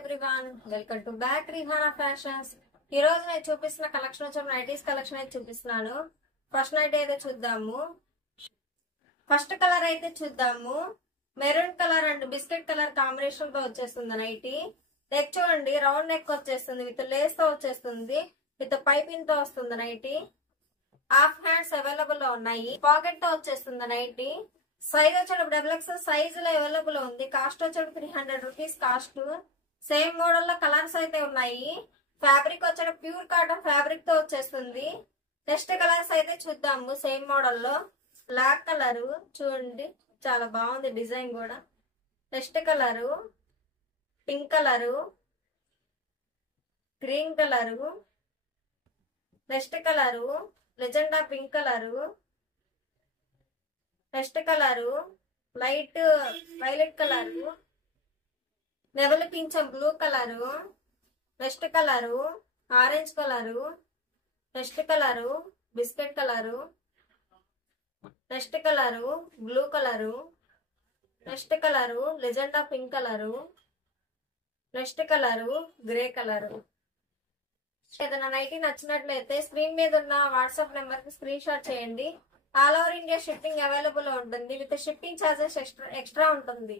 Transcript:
Everyone, welcome to back Rihana fashions. ఈ రోజు నేను చూపిస్తున్న కలెక్షన్ వచ్చి నైటీస్ కలెక్షన్ అయితే చూపిస్తున్నాను. ఫస్ట్ నైట్ అయితే చూద్దాము. ఫస్ట్ కలర్ అయితే చూద్దాము. Maroon colour and biscuit colour combination తో వచ్చేస్తుంది నైటీ. నెక్ చూడండి, రౌండ్ నెక్ వచ్చేస్తుంది, విత్ లేస్ తో వచ్చేస్తుంది, విత్ పైపింగ్ తో వస్తుంది నైటీ. హాఫ్ హ్యాండ్స్ అవైలబుల్ లో ఉన్నాయి. పాకెట్ తో వచ్చేస్తుంది నైటీ. సైజ్ వచ్చేటప్పుడు XXL సైజ్ లో అవైలబుల్ ఉంది. కాస్ట్ వచ్చేటప్పుడు 300 రూపీస్ కాస్ట్. సేమ్ మోడల్ లో కలర్స్ అయితే ఉన్నాయి. ఫ్యాబ్రిక్ వచ్చేటప్పుడు ప్యూర్ కాటన్ ఫ్యాబ్రిక్ తో వచ్చేస్తుంది. నెక్స్ట్ కలర్స్ అయితే చూద్దాము. సేమ్ మోడల్ లో బ్లాక్ కలర్ చూడండి, చాలా బాగుంది డిజైన్ కూడా. Next colour pink colour, green colour, next colour లెజెండా pink colour, next colour light violet colour, నెవలి పింఛం blue colour, next colour orange colour, next colour biscuit colour, next colour blue colour, next colour లెజెండా pink colour, next colour grey colour. ఏదైనా nighty నచ్చినట్లయితే screen మీద ఉన్న WhatsApp number కి screenshot చేయండి. All over India shipping available ఉంటుంది. With shipping charges extra ఉంటుంది.